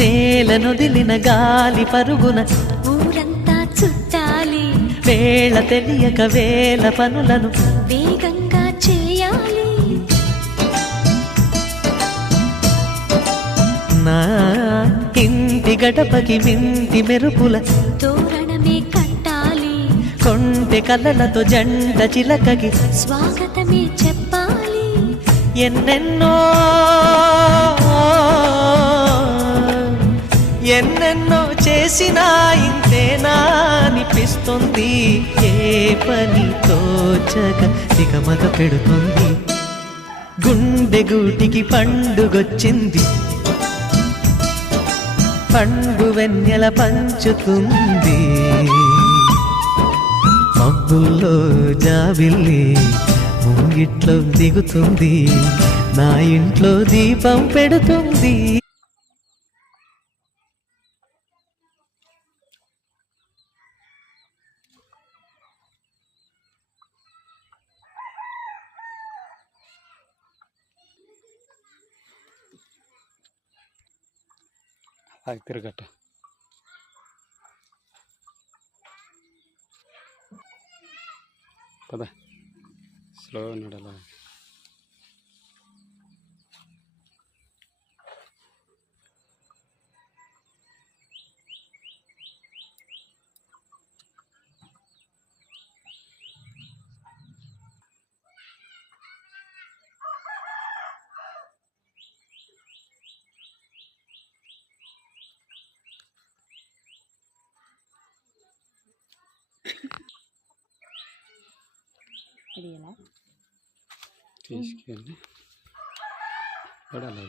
నేలనొదిలిన గాలి పరుగున ఊరంతా చుట్టాలి, వేళ తెలియక వేల పనులను వేగంగా చేయాలి. నా ఇంటి గడపకి వింటి మెరుపుల తోరణమే కట్టాలి, కొంటె కలలతో జంట చిలకకి స్వాగతమే చెప్పాలి. ఎన్నెన్నో ఎన్నెన్నో చేసినా ఇంతేనా అనిపిస్తుంది. ఏ పని తోచక దిగమగ పెడుతుంది. గుండె గూటికి పండుగొచ్చింది, పండు వెన్నెల పంచుతుంది. మబ్బుల్లో జాబిల్లి ముంగిట్లో దిగుతుంది, నా ఇంట్లో దీపం పెడుతుంది. తిరగట్ట పద స్లో నడల. తీసుకెళ్ళి పడాలి.